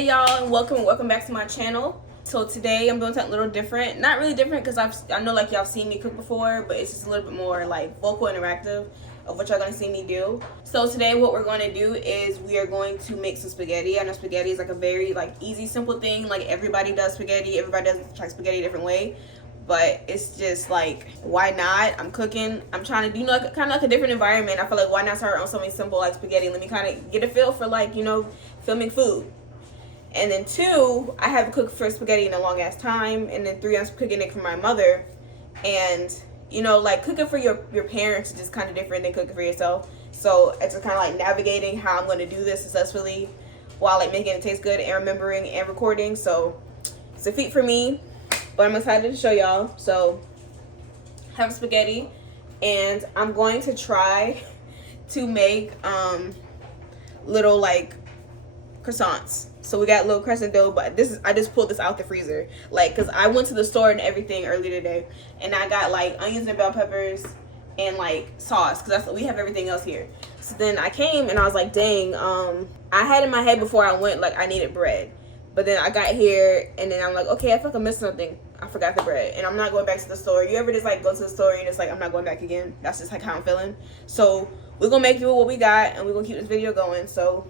Hey y'all, and welcome back to my channel. So today I'm doing something a little different. Not really different because I know like y'all seen me cook before, but it's just a little bit more like vocal interactive of what y'all gonna see me do. So today what we're going to do is we are going to make some spaghetti. I know spaghetti is like a very like easy, simple thing. Like everybody does spaghetti. Everybody does like spaghetti a different way. But it's just like, why not? I'm cooking. I'm trying to do like kind of like a different environment. I feel like why not start on something simple like spaghetti? Let me kind of get a feel for like, you know, filming food. And then 2, I haven't cooked for spaghetti in a long ass time. And then 3, I'm cooking it for my mother. And you know, like cooking for your parents is just kind of different than cooking for yourself. So it's just kind of like navigating how I'm going to do this successfully while like making it taste good and remembering and recording. So it's a feat for me, but I'm excited to show y'all. So have spaghetti, and I'm going to try to make little like croissants. So we got little crescent dough, but I just pulled this out the freezer, like, because I went to the store and everything earlier today, and I got like onions and bell peppers and like sauce, because we have everything else here. So then I came and I was like, dang, I had in my head before I went like I needed bread, but then I got here and then I'm like, okay, I feel like I missed something. I forgot the bread, and I'm not going back to the store. You ever just like go to the store and it's like, I'm not going back again? That's just like how I'm feeling. So we're gonna make do with what we got, and we're gonna keep this video going. So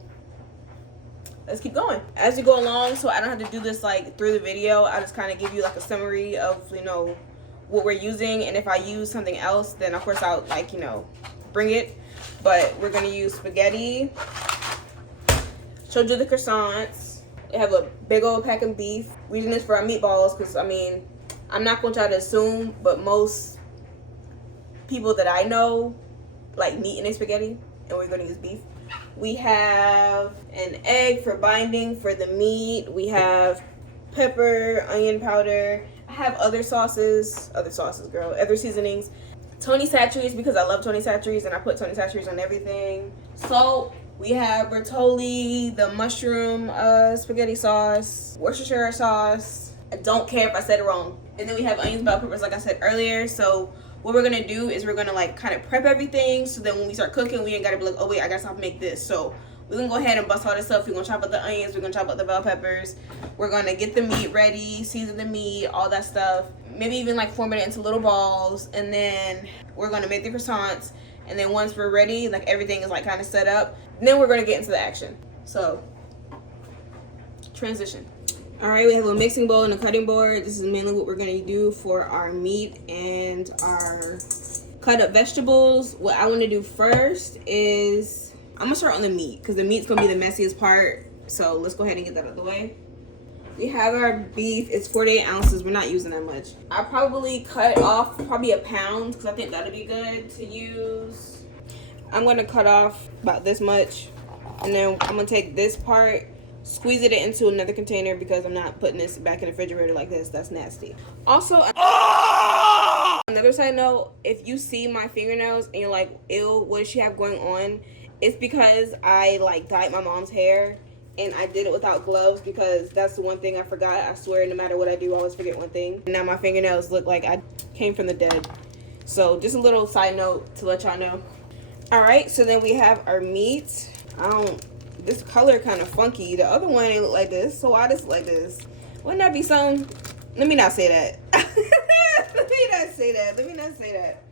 let's keep going as we go along, so I don't have to do this like through the video. I just kind of give you like a summary of, you know, what we're using, and if I use something else, then of course I'll like, you know, bring it. But we're gonna use spaghetti. Showed you the croissants. They have a big old pack of beef. We're using this for our meatballs because, I mean, I'm not gonna try to assume, but most people that I know like meat in their spaghetti, and we're gonna use beef. We have an egg for binding for the meat. We have pepper, onion powder. I have other sauces, girl, other seasonings. Tony Chachere's, because I love Tony Chachere's and I put Tony Chachere's on everything. Salt. We have Bertolli, the mushroom spaghetti sauce, Worcestershire sauce. I don't care if I said it wrong. And then we have onions, bell peppers, like I said earlier. So what we're gonna do is we're gonna like kind of prep everything, so then when we start cooking, we ain't gotta be like, oh wait, I gotta stop and make this. So we're gonna go ahead and bust all this stuff. We're gonna chop up the onions, we're gonna chop up the bell peppers, we're gonna get the meat ready, season the meat, all that stuff. Maybe even like form it into little balls, and then we're gonna make the croissants. And then once we're ready, like everything is like kind of set up, then we're gonna get into the action. So transition. All right, we have a mixing bowl and a cutting board. This is mainly what we're gonna do for our meat and our cut up vegetables. What I wanna do first is, I'm gonna start on the meat because the meat's gonna be the messiest part. So let's go ahead and get that out of the way. We have our beef, it's 48 ounces. We're not using that much. I probably cut off probably a pound because I think that'll be good to use. I'm gonna cut off about this much, and then I'm gonna take this part, squeeze it into another container because I'm not putting this back in the refrigerator like this. That's nasty. Also, another side note, if you see my fingernails and you're like, ew, what does she have going on? It's because I like dyed my mom's hair, and I did it without gloves because that's the one thing I forgot. I swear, no matter what I do, I always forget one thing. And now my fingernails look like I came from the dead. So just a little side note to let y'all know. All right, so then we have our meat. This color kind of funky. The other one ain't look like this, so why this like this? Wouldn't that be something? Let me not say that. Let me not say that.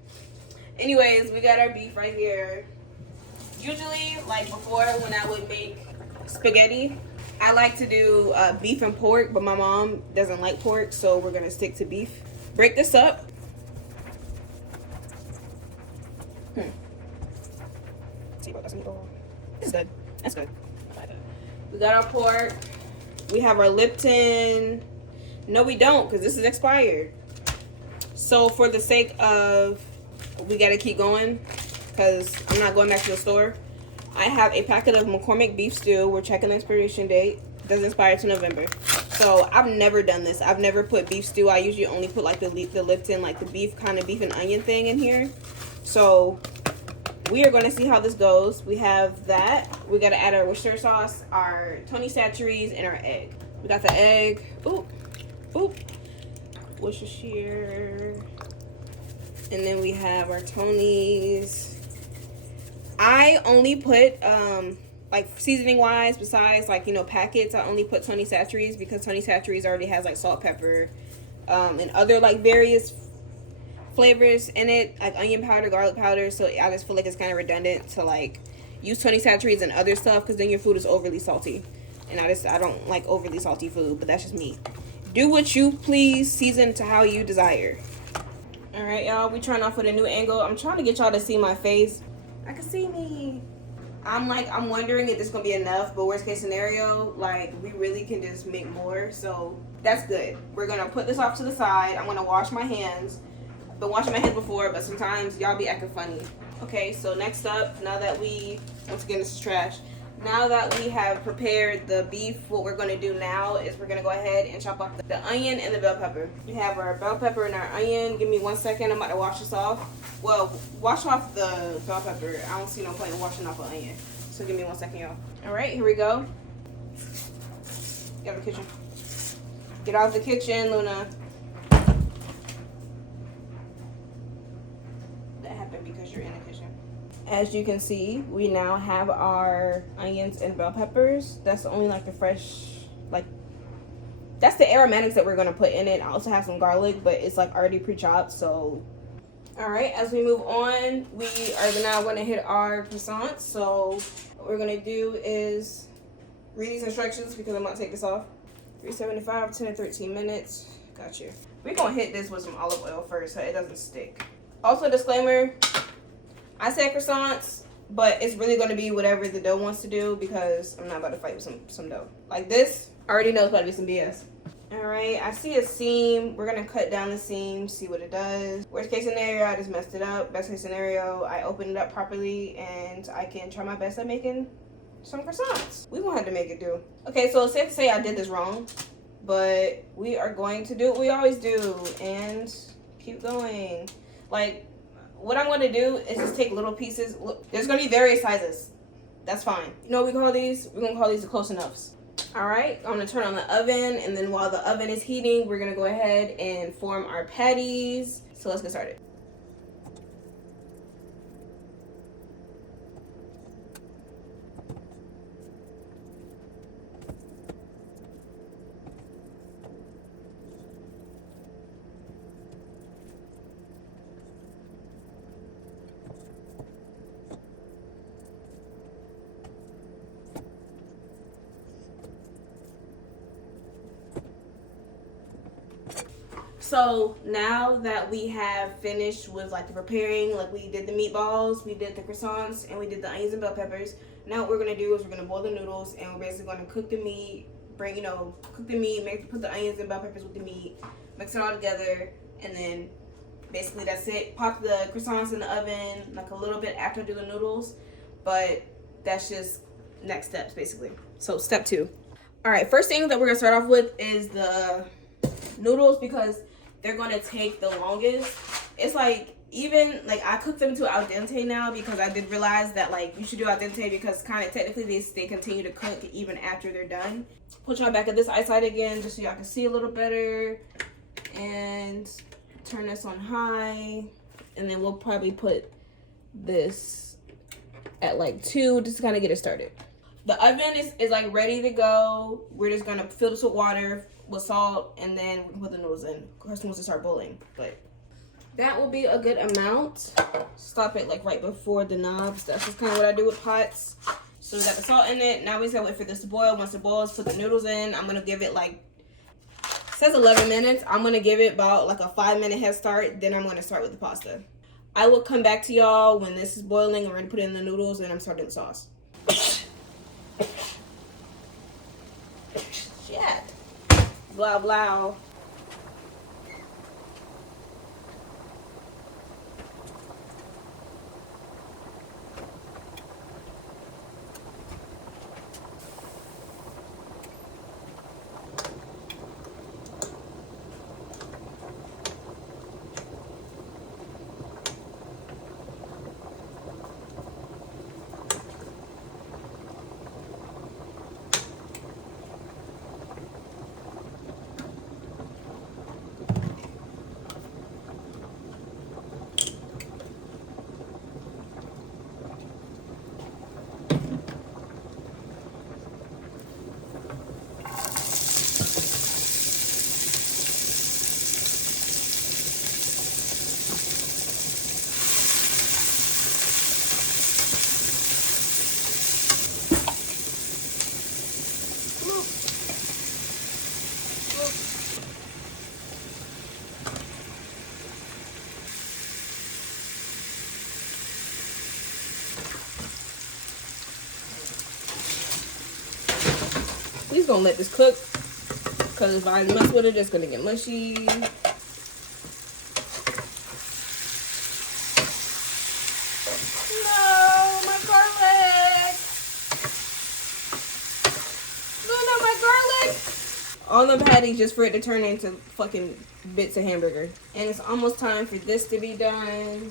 Anyways, we got our beef right here. Usually, like before when I would make spaghetti, I like to do beef and pork, but my mom doesn't like pork, so we're gonna stick to beef. Break this up. See what that's meatball. This is good. That's good. We got our pork. We have our Lipton. No, we don't, because this is expired. So for the sake of, we got to keep going, because I'm not going back to the store. I have a packet of McCormick beef stew. We're checking the expiration date. It doesn't expire to November. So I've never done this. I've never put beef stew. I usually only put like the Lipton, like the beef, kind of beef and onion thing in here. So we are going to see how this goes. We have that. We got to add our Worcestershire sauce, our Tony Chachere's, and our egg. We got the egg. Oop. Worcestershire. And then we have our Tony's. I only put like seasoning wise, besides like, you know, packets, I only put Tony Chachere's because Tony Chachere's already has like salt, pepper, and other like various flavors in it, like onion powder, garlic powder. So I just feel like it's kind of redundant to like use Tony Chachere's and other stuff, because then your food is overly salty, and I don't like overly salty food. But that's just me. Do what you please, season to how you desire. All right, y'all, we trying off with a new angle. I'm trying to get y'all to see my face. I can see me. I'm wondering if this is gonna be enough, but worst case scenario, like, we really can just make more, so that's good. We're gonna put this off to the side. I'm gonna wash my hands. I've been washing my hands before, but sometimes y'all be acting funny. Okay, so next up, now that once again, this is trash. Now that we have prepared the beef, what we're gonna do now is we're gonna go ahead and chop up the onion and the bell pepper. We have our bell pepper and our onion. Give me 1 second, I'm about to wash this off. Well, wash off the bell pepper. I don't see no point in washing off the onion. So give me 1 second, y'all. All right, here we go. Get out of the kitchen. Get out of the kitchen, Luna. That happened because you're in the kitchen. As you can see, we now have our onions and bell peppers. That's only like the fresh, like, that's the aromatics that we're gonna put in it. I also have some garlic, but it's like already pre-chopped, so. All right, as we move on, we are now gonna hit our croissants. So what we're gonna do is read these instructions because I'm gonna take this off. 375, 10 to 13 minutes. Got you. We're gonna hit this with some olive oil first so it doesn't stick. Also, disclaimer, I said croissants, but it's really going to be whatever the dough wants to do, because I'm not about to fight with some dough. Like this, I already know it's about to be some BS. Alright, I see a seam. We're going to cut down the seam, see what it does. Worst case scenario, I just messed it up. Best case scenario, I opened it up properly and I can try my best at making some croissants. We won't have to make it do. Okay, so it's safe to say I did this wrong, but we are going to do what we always do and keep going. Like, what I'm going to do is just take little pieces. Look, there's going to be various sizes. That's fine. You know what we call these? We're going to call these the close enoughs. All right, I'm going to turn on the oven, and then while the oven is heating, we're going to go ahead and form our patties. So let's get started. So now that we have finished with like the preparing, like we did the meatballs, we did the croissants, and we did the onions and bell peppers. Now what we're gonna do is we're gonna boil the noodles, and we're basically gonna cook the meat, cook the meat, put the onions and bell peppers with the meat, mix it all together, and then basically that's it. Pop the croissants in the oven like a little bit after I do the noodles, but that's just next steps basically. So step 2. All right, first thing that we're gonna start off with is the noodles, because they're gonna take the longest. It's like, even like I cook them to al dente now, because I did realize that like you should do al dente, because kind of technically they continue to cook even after they're done. Put y'all back at this side again just so y'all can see a little better, and turn this on high, and then we'll probably put this at like 2 just to kind of get it started. The oven is like ready to go. We're just gonna fill this with water, with salt, and then we can put the noodles in. Of course, once they start boiling, but that will be a good amount. Stop it like right before the knobs. That's just kind of what I do with pots. So we got the salt in it. Now we just gotta wait for this to boil. Once it boils, put the noodles in. I'm gonna give it like, it says 11 minutes. I'm gonna give it about like a 5-minute head start. Then I'm gonna start with the pasta. I will come back to y'all when this is boiling. I'm ready to put in the noodles, and I'm starting the sauce. Shit. Blah, blah. gonna let this cook, because if I mess with it, it's gonna get mushy. No, my garlic. No, not my garlic. All I'm adding just for it to turn into fucking bits of hamburger. And it's almost time for this to be done.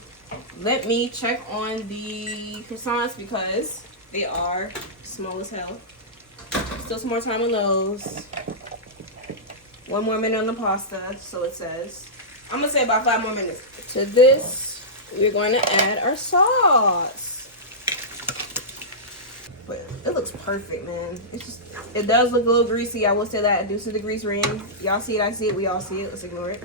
Let me check on the croissants because they are small as hell. Still some more time on those. 1 more minute on the pasta, so it says. I'm gonna say about 5 more minutes. To this, we're going to add our sauce. But it looks perfect, man. It's just, it does look a little greasy. I will say that. I do see the grease ring. Y'all see it, I see it, we all see it. Let's ignore it.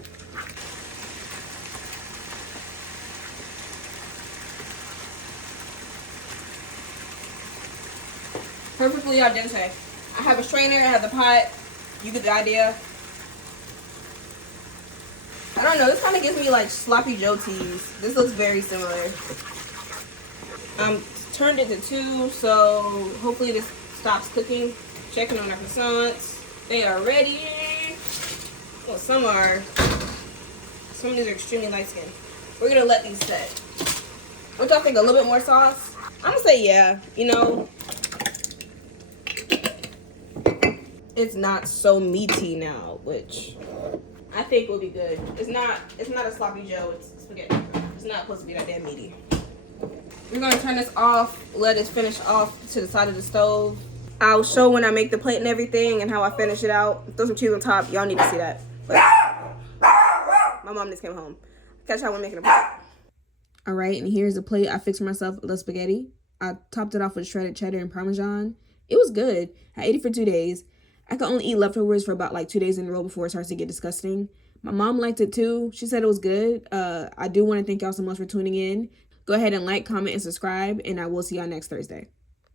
Perfectly al dente. I have a strainer, I have the pot. You get the idea. I don't know, this kind of gives me like sloppy Joe teas. This looks very similar. Turned it to 2, so hopefully this stops cooking. Checking on our croissants. They are ready. Well, some of these are extremely light skinned. We're gonna let these set. What y'all think, a little bit more sauce? I'm gonna say yeah, you know. It's not so meaty now, which I think will be good. It's not a sloppy Joe, it's spaghetti. It's not supposed to be that damn meaty. We're gonna turn this off, let it finish off to the side of the stove. I'll show when I make the plate and everything and how I finish it out. Throw some cheese on top, y'all need to see that. But my mom just came home. Catch y'all when making a plate. All right, and here's the plate I fixed for myself, the spaghetti. I topped it off with shredded cheddar and Parmesan. It was good. I ate it for 2 days. I could only eat leftovers for about like 2 days in a row before it starts to get disgusting. My mom liked it too. She said it was good. I do want to thank y'all so much for tuning in. Go ahead and like, comment, and subscribe, and I will see y'all next Thursday.